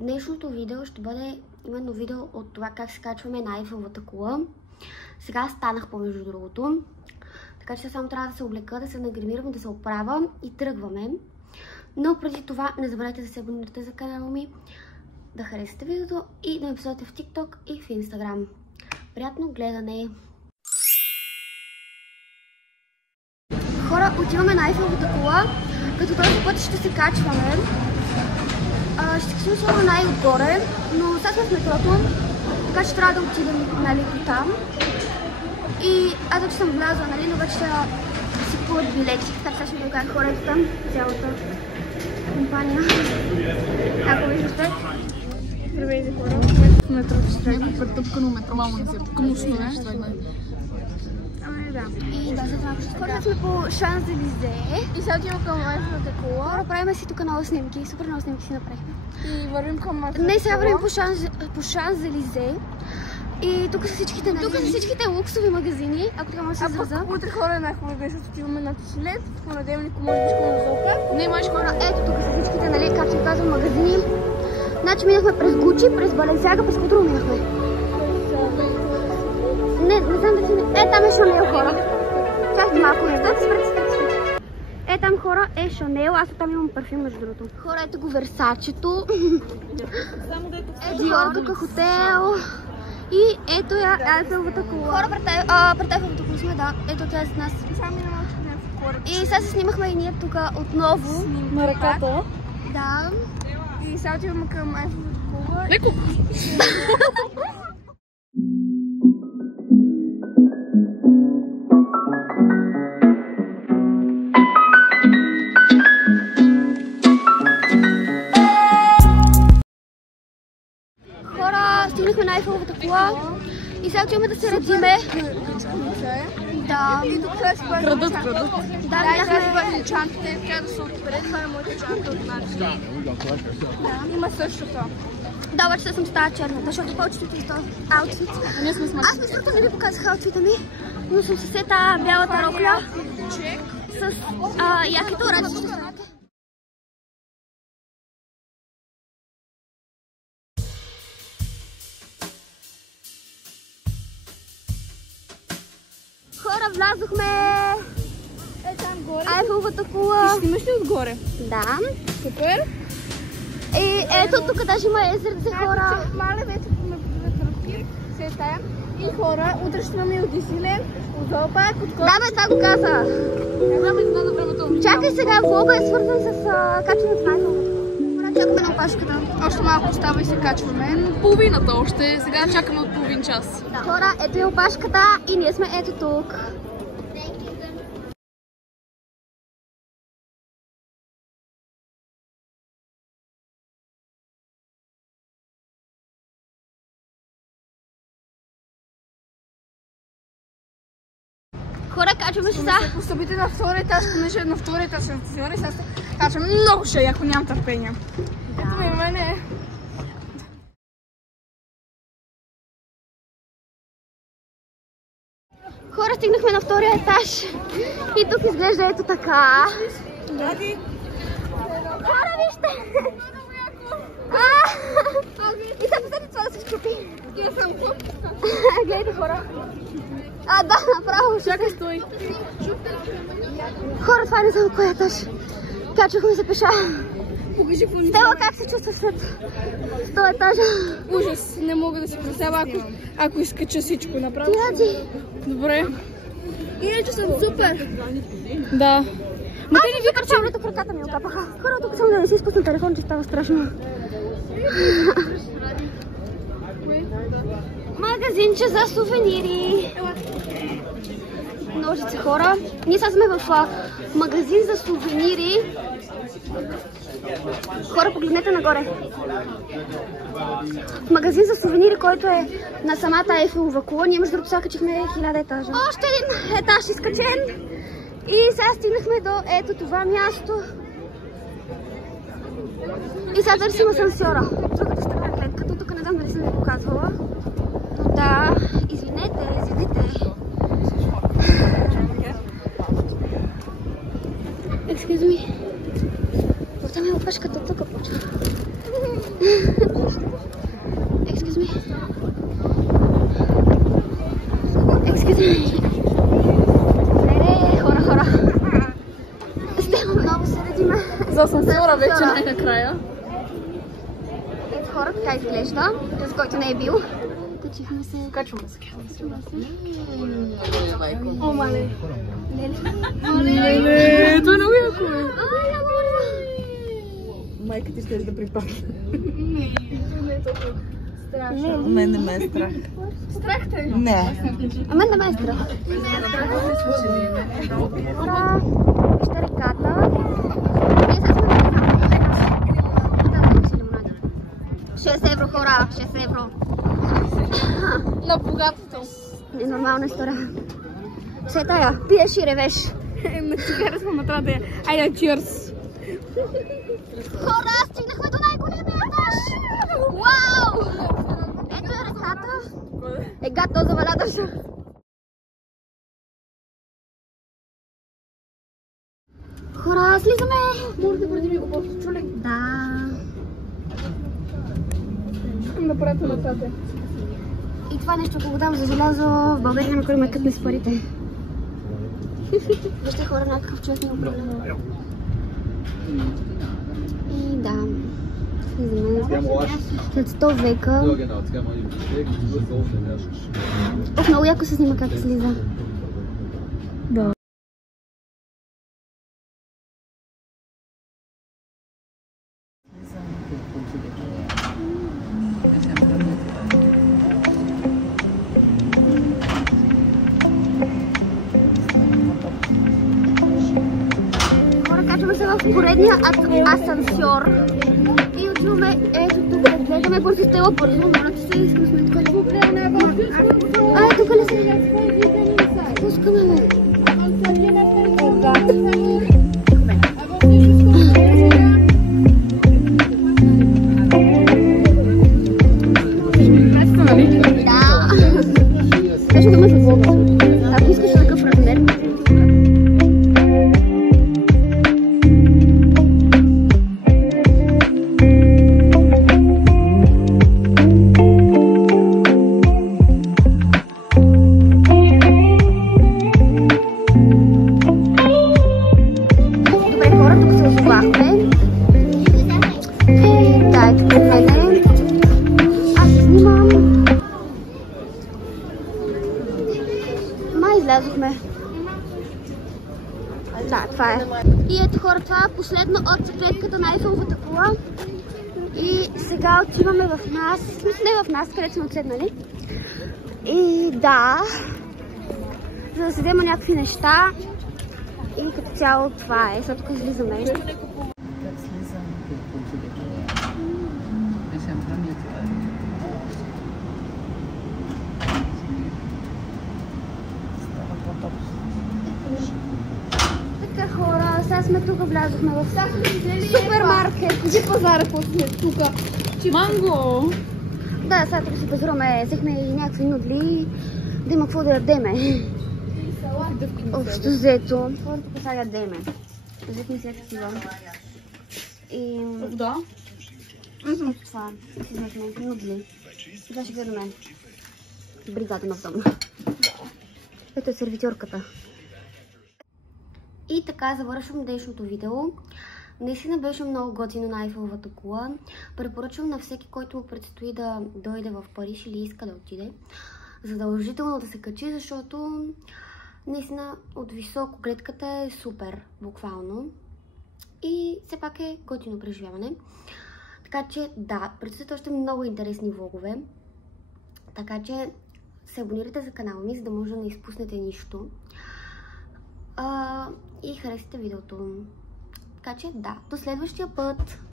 Днешното видео ще бъде именно видео от това как се качваме на Айфеловата кула. Сега станах по-между другото, така че само трябва да се облека, да се нагримирам, да се оправя и тръгваме. Но преди това не забравяйте да се абонирате за канала ми, да харесате видеото и да ме последвате в TikTok и в Instagram. Приятно гледане! Хора, отиваме на Айфеловата кула, като този път ще се качваме. Ще качим само най-отгоре, но сега сме в метрото, така че трябва да отидем, нали, до там. И аз вече съм влязла, нали, но вече си купуват билети. Така че ще ви кажа хората там, цялата компания. Ако виждате. Здравейте, хора. В метрото ще трябва претъпкано метро, мамо не се пукнущо, не? Да. И да, сега сме по Шанс-Елизе. И сега отиваме към Айфеловата кула. Правим си тук много снимки, супер много снимки си направихме. И вървим към Айфеловата кула. Не, сега вървим по Шанс-Елизе. И тук са всичките, нали? Тук са всичките луксови магазини, ако така може да се израза. А пък утре хора е най-хубаво да отиваме на Тишилет. В понеделник може би ще на Зока. Не, може хора, ето тук са всичките, нали, както ви казвам, магазини. Значи минахме през Гучи, през Баленсиага, през Кудро минахме. Не знам да си... там е Шанел, хора. Чакайте малко, спрете. Там, хора, е Шанел. Аз оттам имам парфюм, между другото. Хора, ето го Версачето. Ето хора, тук хотел. И ето я Айфеловата кула. Хора, пред Айфеловата кула сме, да. Ето тя е за нас. И сега се снимахме и ние тук отново. На ръката. Да. И сега отиваме към Айфеловата кула. Леко! Стигнахме на Айфеловата кула и сега отиваме да се редиме. Да. И тук сега си бъдем Да, сега си бъдем чантите, трябва да се отпред. Това е моята чанта от нас. Има същото. Да, обаче съм с тази черната, защото повечето от този аутфит. Аз мисълта не ви показах аутфита ми, но съм с тази бялата рокля с якито радио. Хора, влязохме! Там горе. Айфеловата кула. И снимаш ли отгоре? Да. Супер. И ето тук даже има езерце, хора. Мале вече ме тръпки. Се е тая. И хора, утре ще имаме от Дисниленд, от Зоопарк, от Кот. Да, бе, това го каза. Чакай сега, влога е свързан с качването на Айфеловата. Хора, чакаме на опашката. Още малко остава и се качваме. Половината още, сега чакаме от половин час. Да. Хора, ето е опашката и ние сме ето тук. Хора, качваме се сега. Постъпите на втория етаж, понеже на втория етаж на стационари, сега се качваме много ще, ако нямам търпение. Ето ми мене. Хора, стигнахме на втория етаж и тук изглежда ето така. Хора, вижте! И сега посети това да се щупи. Гледайте, хора. Да, направо. Чакай, стой. Хора, това не знам кой етаж. Качвахме се пеша. Покажи какво ни Стела, как се чувства след 100 етажа? Ужас, не мога да си представя, ако изкача всичко направо. Ти. Добре. Иначе съм супер. Да. Ма те не ви качам, тук ръката ми окапаха. Хора, тук само да не си изпусна телефон, че става страшно. Магазинче за сувенири. Ножици, хора. Ние сега сме в магазин за сувенири. Хора, погледнете нагоре. Магазин за сувенири, който е на самата Айфелова кула. Ние между другото сега качихме 1000 етажа. Още един етаж изкачен. И сега стигнахме до ето това място. И сега търсим асансьора. Другата страна клетката. Тук не знам дали съм ви показвала. Но да, извинете. Excuse me. Там е опашката, тук почва. За асансьора вече най-накрая. Ето хора, така изглежда, с който не е бил. Качихме се. Качваме се. О, мале. Леле, това е много яко. Майка ти ще да припадне. Не е толкова страшно. Мен не ме е страх. Страх те? Не. А мен не ме е страх. Хора, вижте реката. Ние сега сме в 6 евро, хора, 6 евро. На богатото. Ненормална история. Все тая, пиеш и ревеш. На цигара сме на да я. Айде, чирс. Хора, стигнахме до най-големия етаж! Вау! Ето е реката. Егато заваляташ. Хора, слизаме! Може да бъде ми го просто чулек. Да. Искам да правя на тате. И това нещо, ако го дам за желязо, в България няма кой ме кътне с парите. Вижте хора, някакъв човек ми управлява. И да, слизаме. След 100 века. Ох, много яко се снима как слиза. Хора, качваме се в поредния асансьор. И отиваме ето тук. Гледаме бързо стела, бързо. Моля ти се, искам сме тук. Тук ли се? Пускаме ме. Да. Кажа да ме завода. Ако искаш такъв размер. Добре, хора, тук се озовахме. И да, ето при мене. Аз се снимам. Излязохме. Да, това е. И ето хора, това е последно от клетката на Айфеловата кула. И сега отиваме в нас. Не в нас, където сме отседнали. И да, за да се взема някакви неща. И като цяло това е. Сега тук излизаме. Така хора, сега сме тук, влязохме в супермаркет. Иди пазара, какво сме тук. Манго! Да, сега тук си пазаруваме, взехме и някакви нудли, да има какво да ядеме. Общо взето. Хората тук сега ядеме. Взехме всякакви вам. И... Да. Ето това. Си взехме нудли. Това ще гледаме. Бригада на съм. Ето е сервитьорката. И така завършвам днешното видео. Наистина беше много готино на Айфеловата кула. Препоръчвам на всеки, който му предстои да дойде в Париж или иска да отиде, задължително да се качи, защото наистина от високо гледката е супер, буквално. И все пак е готино преживяване. Така че да, предстоят още много интересни влогове. Така че се абонирайте за канала ми, за да може да не изпуснете нищо. И харесайте видеото. Така че да, до следващия път!